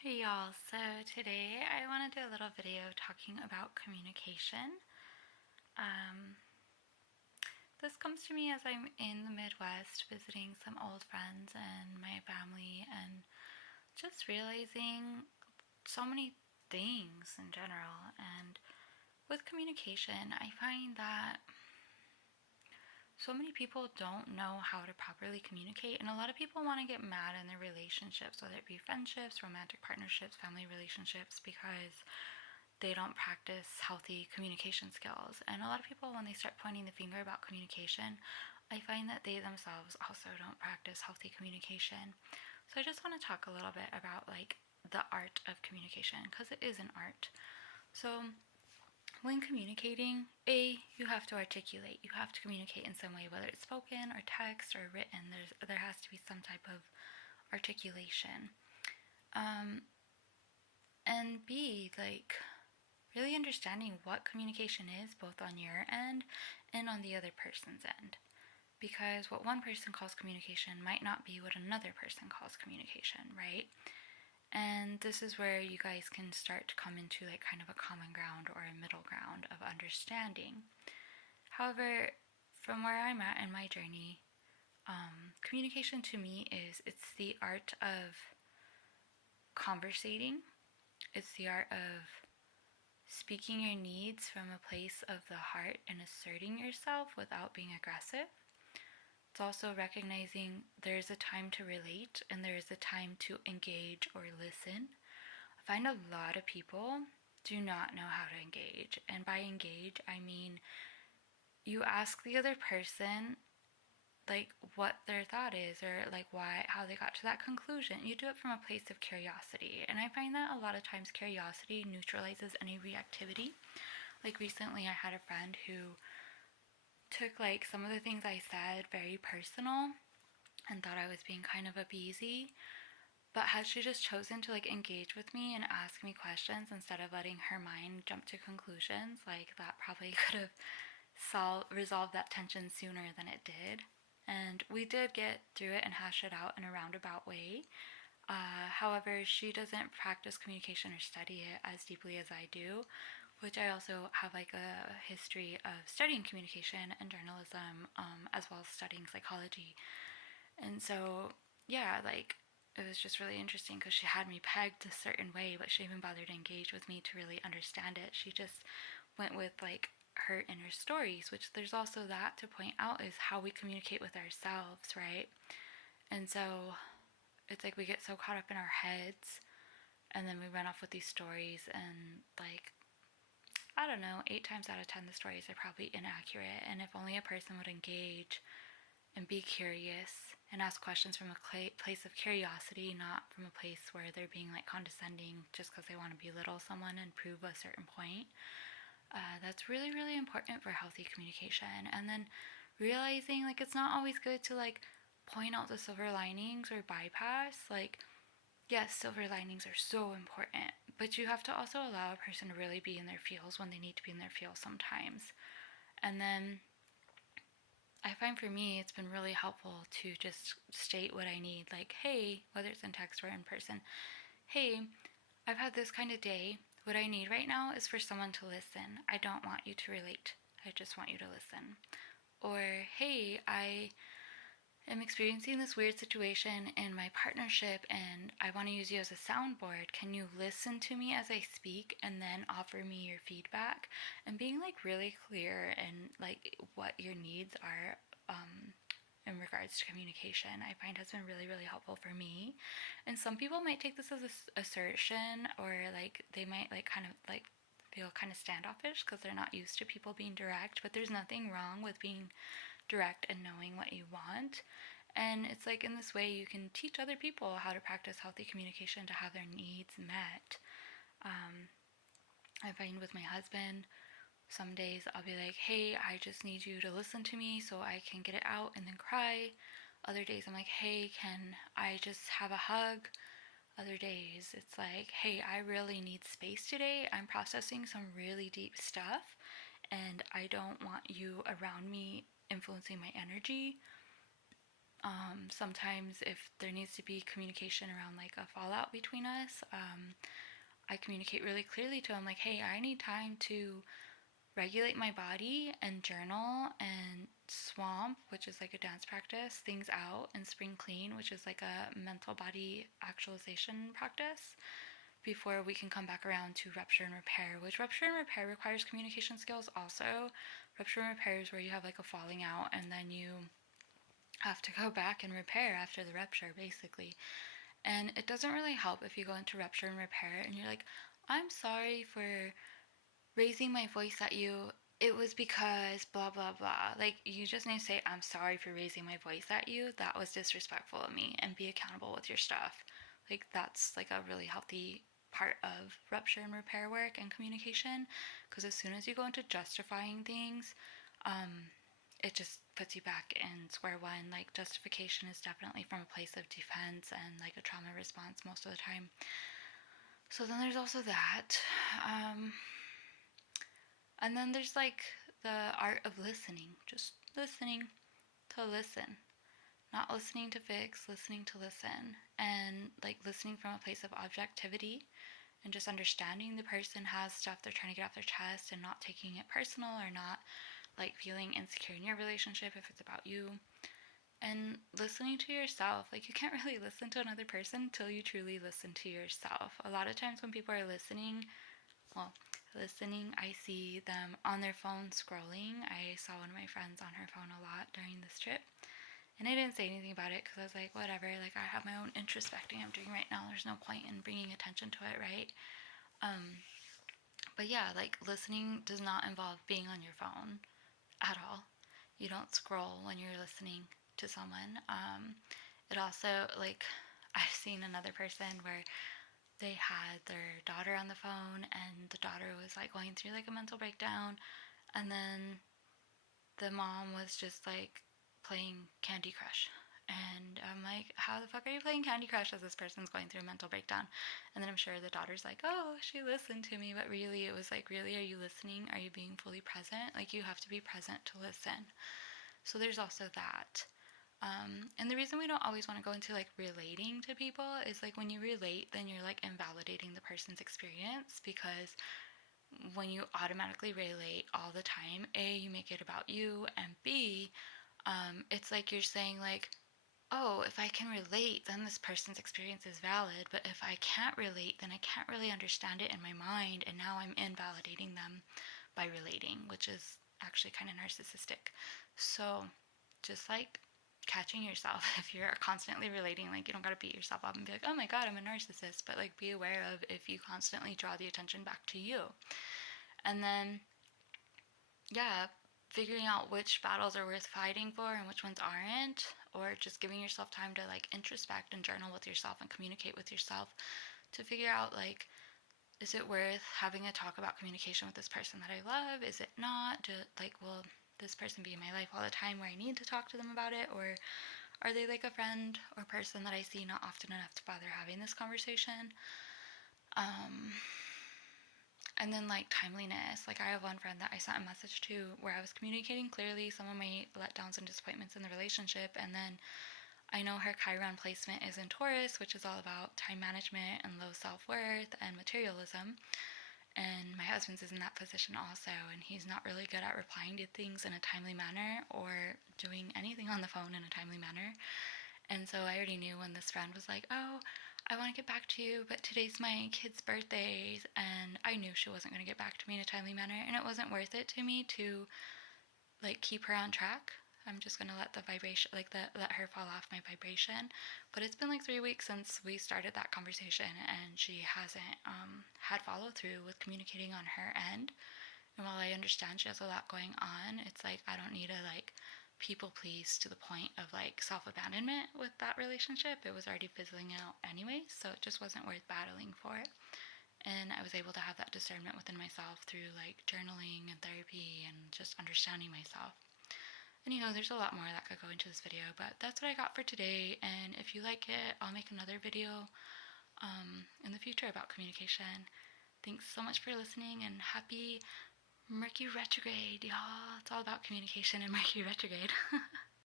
Hey y'all, so today I want to do a little video talking about communication. Um, this comes to me as I'm in the Midwest visiting some old friends and my family and just realizing so many things in general. And with communication, I find that so many people don't know how to properly communicate, and a lot of people want to get mad in their relationships, whether it be friendships, romantic partnerships, family relationships, because they don't practice healthy communication skills. And a lot of people, when they start pointing the finger about communication, I find that they themselves also don't practice healthy communication. So I just want to talk a little bit about like the art of communication, because it is an art. So when communicating, you have to articulate. You have to communicate in some way, whether it's spoken or text or written. There has to be some type of articulation. And B, like really understanding what communication is, both on your end and on the other person's end. Because what one person calls communication might not be what another person calls communication, right? And this is where you guys can start to come into like kind of a common ground or a middle ground of understanding. However, from where I'm at in my journey, communication to me it's the art of conversating. It's the art of speaking your needs from a place of the heart and asserting yourself without being aggressive. It's also recognizing there's a time to relate and there is a time to engage or listen. I find a lot of people do not know how to engage. And by engage, I mean you ask the other person like what their thought is or like how they got to that conclusion. You do it from a place of curiosity. And I find that a lot of times curiosity neutralizes any reactivity. Like recently I had a friend who took like some of the things I said very personal and thought I was being kind of abusive. But had she just chosen to like engage with me and ask me questions instead of letting her mind jump to conclusions, like that probably could have resolved that tension sooner than it did. And we did get through it and hash it out in a roundabout way. However, she doesn't practice communication or study it as deeply as I do, which I also have like a history of studying communication and journalism, as well as studying psychology. And so, yeah, like it was just really interesting because she had me pegged a certain way, but she even bothered to engage with me to really understand it. She just went with like her inner stories, which there's also that to point out is how we communicate with ourselves, right? And so it's like we get so caught up in our heads and then we run off with these stories and like I don't know, 8 times out of 10 the stories are probably inaccurate. And if only a person would engage and be curious and ask questions from a place of curiosity, not from a place where they're being like condescending just because they want to belittle someone and prove a certain point. That's really, really important for healthy communication. And then realizing like it's not always good to like point out the silver linings or bypass. Like, yes, silver linings are so important, but you have to also allow a person to really be in their feels when they need to be in their feels sometimes. And then I find for me it's been really helpful to just state what I need. Like, hey, whether it's in text or in person, hey, I've had this kind of day. What I need right now is for someone to listen. I don't want you to relate. I just want you to listen. Or, hey, I'm experiencing this weird situation in my partnership and I want to use you as a soundboard. Can you listen to me as I speak and then offer me your feedback? And being like really clear and like what your needs are in regards to communication, I find has been really, really helpful for me. And some people might take this as a assertion or like they might like kind of like feel kind of standoffish because they're not used to people being direct, but there's nothing wrong with being direct and knowing what you want. And it's like in this way you can teach other people how to practice healthy communication to have their needs met. I find with my husband, some days I'll be like, hey, I just need you to listen to me so I can get it out and then cry. Other days I'm like, hey, can I just have a hug? Other days it's like, hey, I really need space today. I'm processing some really deep stuff and I don't want you around me influencing my energy. Sometimes if there needs to be communication around like a fallout between us, I communicate really clearly to him like, hey, I need time to regulate my body and journal and swamp, which is like a dance practice, things out, and spring clean, which is like a mental body actualization practice, before we can come back around to rupture and repair, which rupture and repair requires communication skills also. Rupture and repair is where you have like a falling out and then you have to go back and repair after the rupture, basically. And it doesn't really help if you go into rupture and repair and you're like, I'm sorry for raising my voice at you. It was because blah blah blah. Like, you just need to say, I'm sorry for raising my voice at you. That was disrespectful of me, and be accountable with your stuff. Like, that's like a really healthy part of rupture and repair work and communication, because as soon as you go into justifying things, it just puts you back in square one. Like, justification is definitely from a place of defense and like a trauma response most of the time. So then there's also that. And then there's like the art of listening, just listening to listen, not listening to fix, listening to listen, and like listening from a place of objectivity and just understanding the person has stuff they're trying to get off their chest and not taking it personal, or not like feeling insecure in your relationship if it's about you. And listening to yourself. Like, you can't really listen to another person until you truly listen to yourself. A lot of times when people are listening, I see them on their phone scrolling. I saw one of my friends on her phone a lot during this trip. And I didn't say anything about it because I was like, whatever, like, I have my own introspecting I'm doing right now. There's no point in bringing attention to it, right? But yeah, like, listening does not involve being on your phone at all. You don't scroll when you're listening to someone. It also, like, I've seen another person where they had their daughter on the phone and the daughter was like going through like a mental breakdown, and then the mom was just like playing Candy Crush. And I'm like, how the fuck are you playing Candy Crush as this person's going through a mental breakdown? And then I'm sure the daughter's like, oh, she listened to me. But really, it was like, really, are you listening? Are you being fully present? Like, you have to be present to listen. So there's also that. And the reason we don't always want to go into like relating to people is like, when you relate, then you're like invalidating the person's experience, because when you automatically relate all the time, A, you make it about you, and B, it's like you're saying like, oh, if I can relate, then this person's experience is valid, but if I can't relate, then I can't really understand it in my mind, and now I'm invalidating them by relating, which is actually kind of narcissistic. So just like catching yourself if you're constantly relating, like, you don't gotta beat yourself up and be like, oh my god, I'm a narcissist, but like, be aware of if you constantly draw the attention back to you. And then, yeah, figuring out which battles are worth fighting for and which ones aren't, or just giving yourself time to like introspect and journal with yourself and communicate with yourself to figure out like, is it worth having a talk about communication with this person that I love? Is it not? Like, will this person be in my life all the time where I need to talk to them about it? Or are they like a friend or person that I see not often enough to bother having this conversation? And then like timeliness. Like, I have one friend that I sent a message to where I was communicating clearly some of my letdowns and disappointments in the relationship, and then I know her Chiron placement is in Taurus, which is all about time management and low self-worth and materialism. And my husband's is in that position also, and he's not really good at replying to things in a timely manner or doing anything on the phone in a timely manner. And so I already knew when this friend was like, oh, I want to get back to you, but today's my kid's birthdays, and I knew she wasn't going to get back to me in a timely manner, and it wasn't worth it to me to like keep her on track. I'm just gonna let the vibration, like, let her fall off my vibration. But it's been like 3 weeks since we started that conversation, and she hasn't had follow through with communicating on her end. And while I understand she has a lot going on, it's like, I don't need to like people please to the point of like self-abandonment with that relationship. It was already fizzling out anyway, so it just wasn't worth battling for it. And I was able to have that discernment within myself through like journaling and therapy and just understanding myself. And there's a lot more that could go into this video, but that's what I got for today. And if you like it, I'll make another video in the future about communication. Thanks so much for listening, and happy Mercury retrograde, y'all. It's all about communication and Mercury retrograde.